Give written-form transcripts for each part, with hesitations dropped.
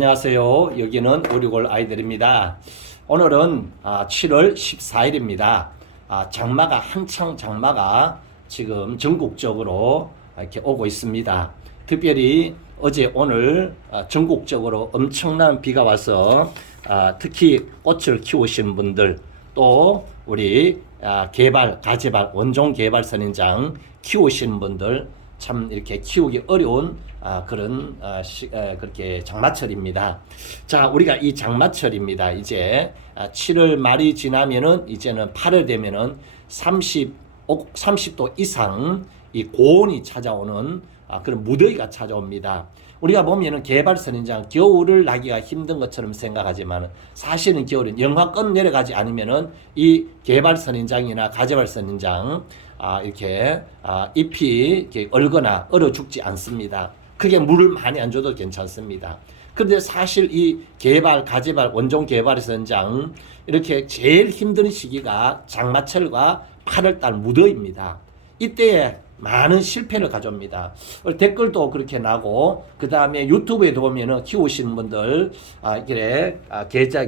안녕하세요. 여기는 우리골 아이들입니다. 오늘은 7월 14일입니다. 장마가 한창 장마가 지금 전국적으로 이렇게 오고 있습니다. 특별히 어제 오늘 전국적으로 엄청난 비가 와서 특히 꽃을 키우시는 분들 또 우리 가재발 원종 개발 선인장 키우시는 분들 참 이렇게 키우기 어려운 그런 그렇게 장마철입니다. 자, 우리가 이 장마철입니다. 이제 7월 말이 지나면은 이제는 8월 되면은 30도 이상 이 고온이 찾아오는 그런 무더위가 찾아옵니다. 우리가 보면은 개발 선인장 겨울을 나기가 힘든 것처럼 생각하지만 사실은 겨울은 영하권 내려가지 않으면은 이 개발 선인장이나 가재발 선인장 이렇게 잎이 이렇게 얼거나 얼어 죽지 않습니다. 크게 물을 많이 안 줘도 괜찮습니다. 그런데 사실 이 가재발, 원종 개발 선인장 이렇게 제일 힘든 시기가 장마철과 8월달 무더위입니다. 이때에 많은 실패를 가져옵니다. 댓글도 그렇게 나고 그 다음에 유튜브에도 보면은 키우시는 분들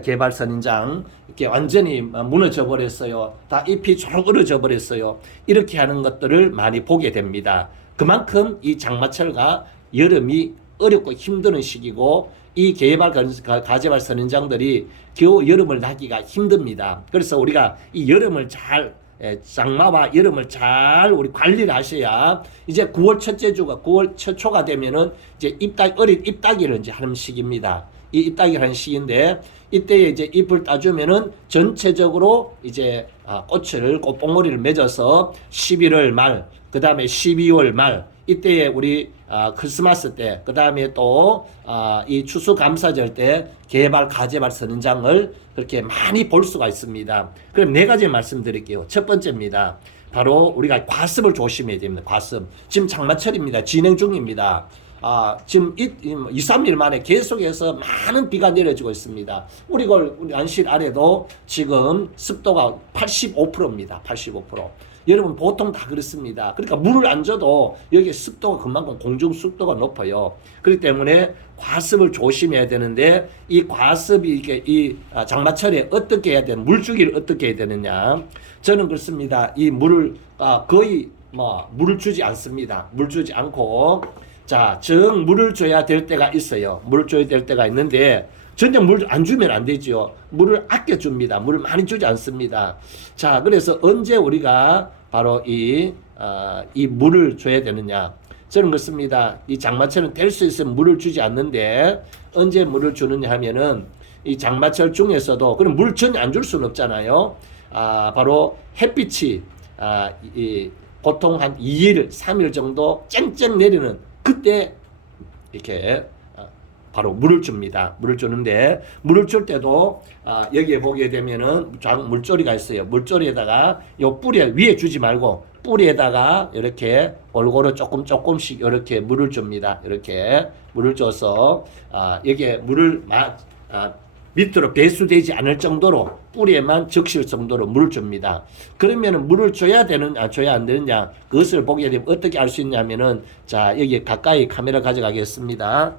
개발 선인장 이렇게 완전히 무너져 버렸어요. 다 잎이 초록 얼어져 버렸어요. 이렇게 하는 것들을 많이 보게 됩니다. 그만큼 이 장마철과 여름이 어렵고 힘든 시기고 이 가재발 선인장들이 겨우 여름을 나기가 힘듭니다. 그래서 우리가 이 여름을 장마와 여름을 잘 우리 관리를 하셔야 이제 9월 첫째 주가 9월 첫 초가 되면은 이제 어린 잎따기를 이제 하는 시기입니다. 이 잎따기를 하는 시기인데 이때에 이제 잎을 따주면은 전체적으로 이제 꽃봉오리를 맺어서 11월 말, 그 다음에 12월 말 이때에 우리 크리스마스 때, 그 다음에 또 이 추수감사절 때 가재발 선인장을 그렇게 많이 볼 수가 있습니다. 그럼 네 가지 말씀드릴게요. 첫 번째입니다. 바로 우리가 과습을 조심해야 됩니다. 과습. 지금 장마철입니다. 진행 중입니다. 지금 2, 3일 만에 계속해서 많은 비가 내려지고 있습니다. 우리 안실 아래도 지금 습도가 85%입니다. 85%. 여러분 보통 다 그렇습니다. 그러니까 물을 안 줘도 여기 습도가 그만큼 공중 습도가 높아요. 그렇기 때문에 과습을 조심해야 되는데 이 과습이 이 장마철에 어떻게 해야 되는 물주기를 어떻게 해야 되느냐? 저는 그렇습니다. 이 물을 거의 물을 주지 않습니다. 물 주지 않고 물을 줘야 될 때가 있어요. 물을 줘야 될 때가 있는데 전혀 물 안 주면 안 되죠. 물을 아껴 줍니다. 물을 많이 주지 않습니다. 자, 그래서 언제 우리가 바로 이 물을 줘야 되느냐? 저는 그렇습니다. 이 장마철은 될 수 있으면 물을 주지 않는데 언제 물을 주느냐 하면은 이 장마철 중에서도 그럼 물 전혀 안 줄 수는 없잖아요. 바로 햇빛이 보통 한 2일, 3일 정도 쨍쨍 내리는 그때 이렇게 바로 물을 줍니다. 물을 주는데 물을 줄 때도 여기에 보게 되면은 물조리가 있어요. 물조리에다가 요 뿌리 위에 주지 말고 뿌리에다가 이렇게 골고루 조금씩 이렇게 물을 줍니다. 이렇게 물을 줘서 여기에 물을 밑으로 배수되지 않을 정도로 뿌리에만 적실 정도로 물을 줍니다. 그러면 물을 줘야 줘야 안 되느냐? 그것을 보게 되면 어떻게 알 수 있냐면은 여기 가까이 카메라 가져가겠습니다.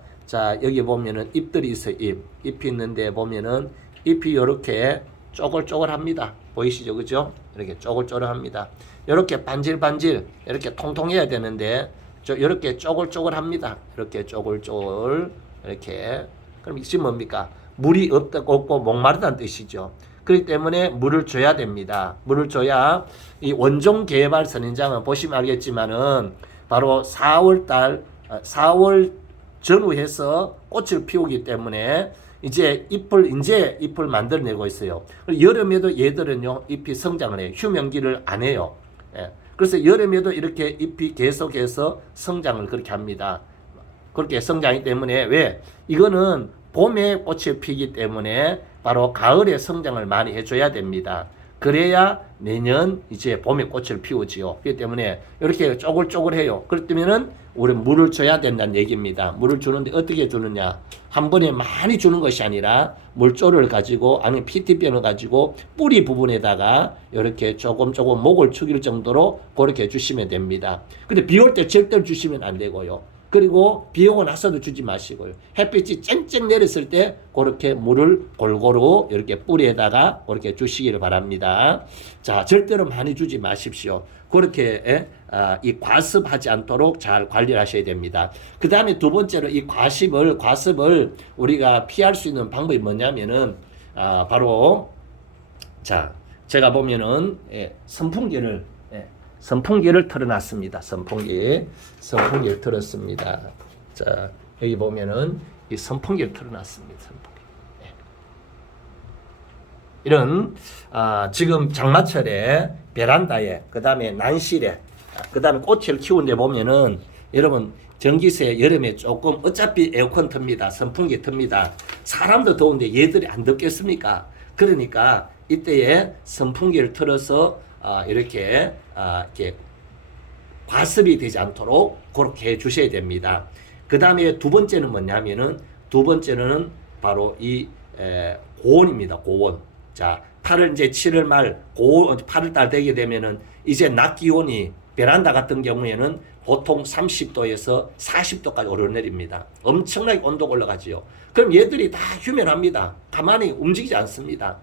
여기 보면은 잎들이 있어요. 잎이 있는데 보면은 잎이 이렇게 쪼글쪼글합니다. 보이시죠? 그죠? 이렇게 쪼글쪼글합니다. 이렇게 반질반질 이렇게 통통해야 되는데 이렇게 쪼글쪼글합니다. 이렇게 쪼글쪼글 이렇게. 그럼 이게 뭡니까? 물이 없고 목마르다는 뜻이죠. 그렇기 때문에 물을 줘야 됩니다. 물을 줘야 이 원종 개발 선인장은 보시면 알겠지만은 바로 4월 전후해서 꽃을 피우기 때문에 이제 잎을 만들어내고 있어요. 여름에도 얘들은요, 잎이 성장을 해요. 휴면기를 안 해요. 그래서 여름에도 이렇게 잎이 계속해서 성장을 그렇게 합니다. 그렇게 성장하기 때문에 이거는 봄에 꽃을 피기 때문에 바로 가을에 성장을 많이 해줘야 됩니다. 그래야 내년 이제 봄에 꽃을 피우지요. 그렇기 때문에 이렇게 쪼글쪼글해요. 그렇다면은 우리 물을 줘야 된다는 얘기입니다. 물을 주는데 어떻게 주느냐? 한 번에 많이 주는 것이 아니라 물조를 가지고 아니면 PT병을 가지고 뿌리 부분에다가 이렇게 조금 목을 축일 정도로 그렇게 주시면 됩니다. 근데 비 올 때 절대로 주시면 안 되고요. 그리고 비 오고 나서도 주지 마시고요. 햇빛이 쨍쨍 내렸을 때 그렇게 물을 골고루 이렇게 뿌리에다가 그렇게 주시기를 바랍니다. 자, 절대로 많이 주지 마십시오. 그렇게 이 과습하지 않도록 잘 관리를 하셔야 됩니다. 그 다음에 두 번째로 이 과습을 우리가 피할 수 있는 방법이 뭐냐면은 바로 자, 제가 보면은 선풍기를 틀어놨습니다. 선풍기를 틀었습니다. 자, 여기 보면은 이 선풍기를 틀어놨습니다. 선풍기. 이런 지금 장마철에 베란다에, 그 다음에 난실에, 그 다음에 꽃을 키우는데 보면은 여러분 전기세 여름에 조금 어차피 에어컨 틉니다. 선풍기 틉니다. 사람도 더운데 얘들이 안 덥겠습니까? 그러니까 이때에 선풍기를 틀어서 이렇게 과습이 되지 않도록 그렇게 해 주셔야 됩니다. 그 다음에 두 번째는 뭐냐면은 바로 이 고온입니다. 고온. 자, 8월 이제 7월 말 8월 달 되게 되면은 이제 낮 기온이 베란다 같은 경우에는 보통 30도에서 40도까지 오르내립니다. 엄청나게 온도가 올라가지요. 그럼 얘들이 다 휴면합니다. 가만히 움직이지 않습니다.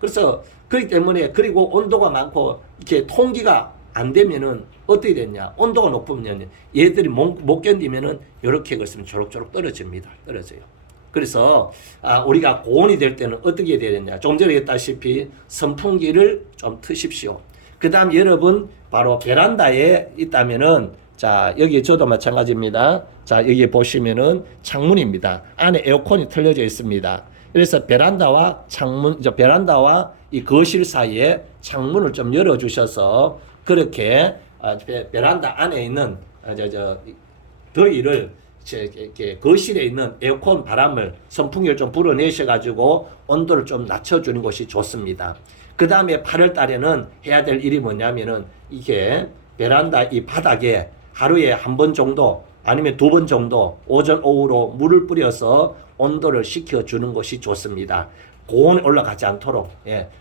그래서 그렇기 때문에 그리고 온도가 많고 이렇게 통기가 안 되면은 어떻게 되냐? 온도가 높으면 얘들이 못 견디면은 이렇게 그랬으면 조록조록 떨어집니다. 떨어져요. 그래서 우리가 고온이 될 때는 어떻게 해야 되느냐? 조금 전에 했다시피 선풍기를 좀 트십시오. 그 다음 여러분 바로 베란다에 있다면은 자, 여기 저도 마찬가지입니다. 자, 여기 보시면은 창문입니다. 안에 에어컨이 틀려져 있습니다. 그래서 베란다와 이 거실 사이에 창문을 좀 열어주셔서 그렇게 베란다 안에 있는 더위를 거실에 있는 에어컨 바람을 선풍기를 좀 불어내셔가지고 온도를 좀 낮춰주는 것이 좋습니다. 그 다음에 8월 달에는 해야 될 일이 뭐냐면은 이게 베란다 이 바닥에 하루에 한 번 정도 아니면 두 번 정도 오전 오후로 물을 뿌려서 온도를 식혀주는 것이 좋습니다. 고온이 올라가지 않도록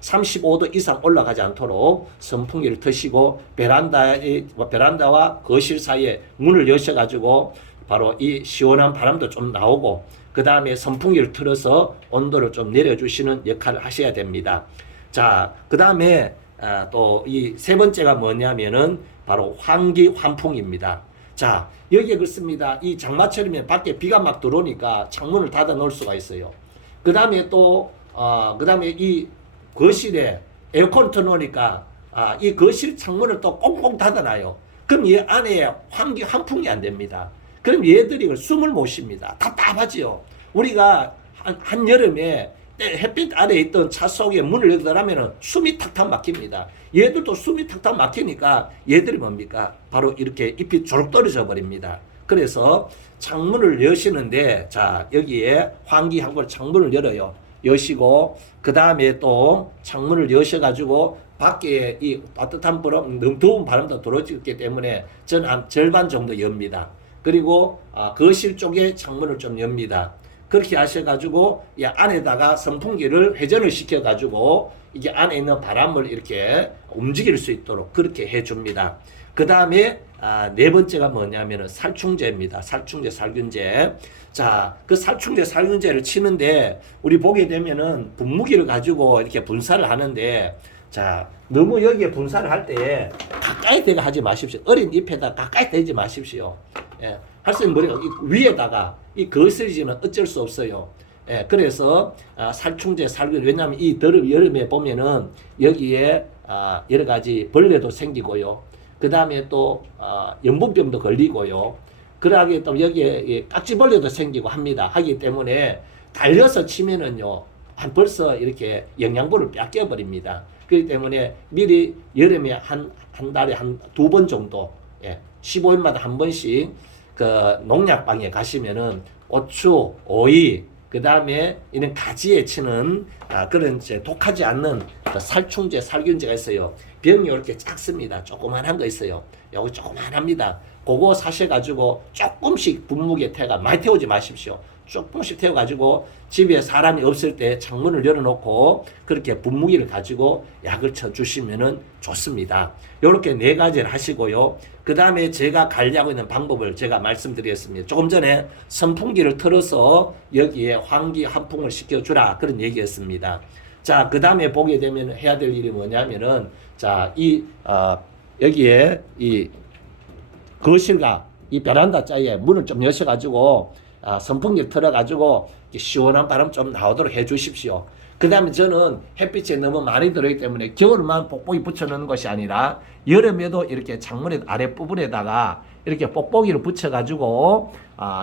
35도 이상 올라가지 않도록 선풍기를 트시고 베란다와 거실 사이에 문을 여셔가지고 바로 이 시원한 바람도 좀 나오고 그 다음에 선풍기를 틀어서 온도를 좀 내려주시는 역할을 하셔야 됩니다. 자, 그 다음에 또 이 세 번째가 뭐냐면은 바로 환기 환풍입니다. 자, 여기에 그렇습니다. 이 장마철이면 밖에 비가 막 들어오니까 창문을 닫아 놓을 수가 있어요. 그 다음에 또 그 다음에 이 거실에 에어컨 틀어놓으니까 이 거실 창문을 또 꽁꽁 닫아놔요. 그럼 얘 안에 환기 환풍이 안 됩니다. 그럼 얘들이 숨을 못 쉽니다. 답답하지요. 우리가 한 여름에 햇빛 아래에 있던 차 속에 문을 열더라면 숨이 탁탁 막힙니다. 얘들도 숨이 탁탁 막히니까 얘들이 뭡니까? 바로 이렇게 잎이 조록 떨어져 버립니다. 그래서 창문을 여시는데 자, 여기에 환기 한걸 창문을 열어요. 여시고 그 다음에 또 창문을 여셔가지고 밖에 이 따뜻한 바람, 너무 더운 바람도 들어오기 때문에 저는 한 절반 정도 엽니다. 그리고 거실 쪽에 창문을 좀 엽니다. 그렇게 하셔가지고 이 안에다가 선풍기를 회전을 시켜가지고 이게 안에 있는 바람을 이렇게 움직일 수 있도록 그렇게 해줍니다. 그 다음에 네 번째가 뭐냐면은 살충제입니다. 살충제, 살균제. 자, 그 살충제, 살균제를 치는데 우리 보게 되면은 분무기를 가지고 이렇게 분사를 하는데 자, 너무 여기에 분사를 할 때 가까이 대가 하지 마십시오. 어린 잎에다 가까이 대지 마십시오. 예, 할 수 있는 머리가 위에다가 이 거슬리지는 어쩔 수 없어요. 예, 그래서 살충제, 살균. 왜냐하면 이 여름에 보면은 여기에 여러 가지 벌레도 생기고요. 그 다음에 또 연분병도 걸리고요. 그러하게 또 여기에 깍지벌레도 생기고 합니다. 하기 때문에 달려서 치면은요, 벌써 이렇게 영양분을 뺏겨 버립니다. 그렇기 때문에 미리 여름에 한 달에 한 두 번 정도, 15일마다 한 번씩 그 농약방에 가시면은 고추, 오이, 그 다음에 이런 가지에 치는 그런 이제 독하지 않는 그 살충제, 살균제가 있어요. 병이 이렇게 작습니다. 조그만한 거 있어요. 요거 조그만합니다. 그거 사셔가지고 조금씩 분무기에 태가 많이 태우지 마십시오. 조금씩 태워가지고 집에 사람이 없을 때 창문을 열어놓고 그렇게 분무기를 가지고 약을 쳐주시면은 좋습니다. 이렇게 4가지를 하시고요. 그 다음에 제가 관리하고 있는 방법을 제가 말씀드리겠습니다. 조금 전에 선풍기를 틀어서 여기에 환기 환풍을 시켜주라 그런 얘기였습니다. 자, 그 다음에 보게 되면 해야 될 일이 뭐냐면은 자, 여기에 이 거실과 이 베란다 자리에 문을 좀 여셔가지고 선풍기를 틀어가지고 시원한 바람 좀 나오도록 해주십시오. 그 다음에 저는 햇빛이 너무 많이 들어있기 때문에 겨울만 뽁뽁이 붙여놓는 것이 아니라 여름에도 이렇게 창문의 아랫부분에다가 이렇게 뽁뽁이를 붙여가지고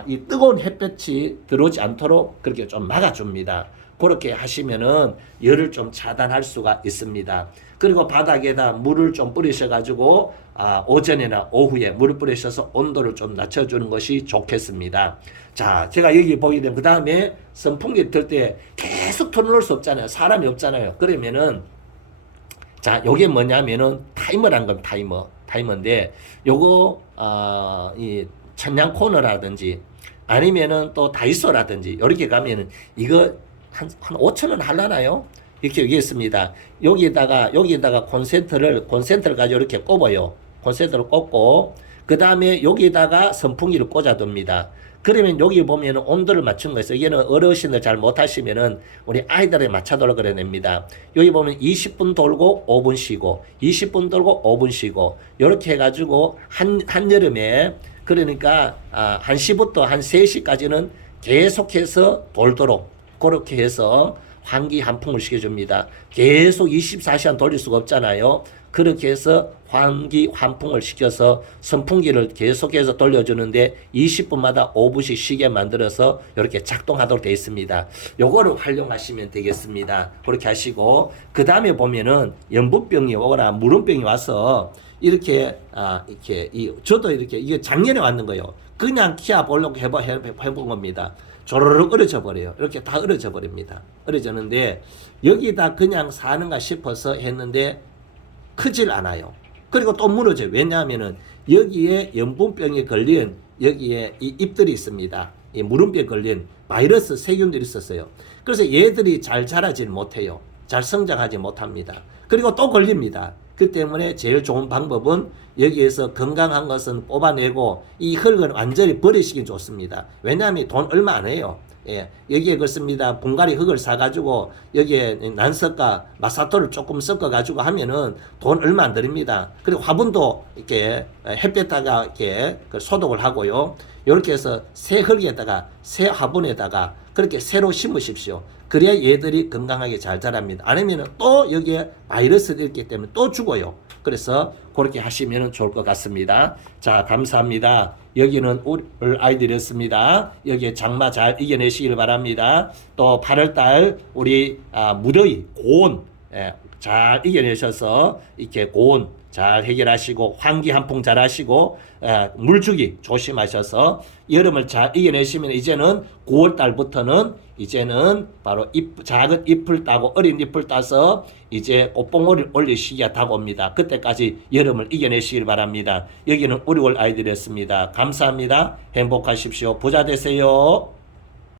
이 뜨거운 햇볕이 들어오지 않도록 그렇게 좀 막아줍니다. 그렇게 하시면은 열을 좀 차단할 수가 있습니다. 그리고 바닥에다 물을 좀 뿌리셔가지고 오전이나 오후에 물을 뿌리셔서 온도를 좀 낮춰주는 것이 좋겠습니다. 자, 제가 여기 보게 되면 그 다음에 선풍기 틀 때 계속 틀어놓을 수 없잖아요. 사람이 없잖아요. 그러면은 자, 요게 뭐냐면은 타이머란 건 타이머인데 요거 이 천냥 코너라든지 아니면은 또 다이소라든지 이렇게 가면은 이거 한 5,000원 할라나요? 이렇게 얘기했습니다. 여기에다가 콘센트를 가지고 이렇게 꼽아요. 콘센트를 꼽고 그 다음에 여기에다가 선풍기를 꽂아둡니다. 그러면 여기 보면 온도를 맞춘 거예요. 이게는 어르신들 잘 못하시면은 우리 아이들에 맞춰도록 그래 냅니다. 여기 보면 20분 돌고 5분 쉬고 20분 돌고 5분 쉬고 이렇게 해가지고 한여름에 그러니까 1시부터 한 3시까지는 계속해서 돌도록 그렇게 해서 환기 환풍을 시켜줍니다. 계속 24시간 돌릴 수가 없잖아요. 그렇게 해서 환기 환풍을 시켜서 선풍기를 계속해서 돌려주는데 20분마다 5분씩 쉬게 만들어서 이렇게 작동하도록 되어 있습니다. 요거를 활용하시면 되겠습니다. 그렇게 하시고 그 다음에 보면은 연분병이 오거나 무름병이 와서 이렇게 저도 이렇게 이게 작년에 왔는 거예요. 그냥 키아 보려고 해본 겁니다. 조르륵 얼어져 버려요. 이렇게 다 얼어져 버립니다. 얼어졌는데 여기다 그냥 사는가 싶어서 했는데 크질 않아요. 그리고 또 무너져요. 왜냐하면은 여기에 연분병에 걸린 여기에 이 잎들이 있습니다. 이 무름병에 걸린 바이러스 세균들이 있었어요. 그래서 얘들이 잘 자라지 못해요. 잘 성장하지 못합니다. 그리고 또 걸립니다. 그 때문에 제일 좋은 방법은 여기에서 건강한 것은 뽑아내고 이 흙은 완전히 버리시기 좋습니다. 왜냐하면 돈 얼마 안 해요. 예, 여기에 그렇습니다. 분갈이 흙을 사가지고 여기에 난석과 마사토를 조금 섞어가지고 하면은 돈 얼마 안 들입니다. 그리고 화분도 이렇게 햇볕에다가 이렇게 소독을 하고요. 이렇게 해서 새 흙에다가 새 화분에다가 그렇게 새로 심으십시오. 그래야 얘들이 건강하게 잘 자랍니다. 아니면 또 여기에 바이러스들이 있기 때문에 또 죽어요. 그래서 그렇게 하시면 좋을 것 같습니다. 자, 감사합니다. 여기는 우리 아이들이었습니다. 여기에 장마 잘 이겨내시길 바랍니다. 또 8월달 우리 무더위, 고온 잘 이겨내셔서 이렇게 고온 잘 해결하시고 환기 환풍 잘 하시고 물주기 조심하셔서 여름을 잘 이겨내시면 이제는 9월 달부터는 이제는 바로 작은 잎을 따고 어린 잎을 따서 이제 꽃봉오리를 올릴 시기가 다가옵니다. 그때까지 여름을 이겨내시길 바랍니다. 여기는 우리 올 아이들이었습니다. 감사합니다. 행복하십시오. 부자 되세요.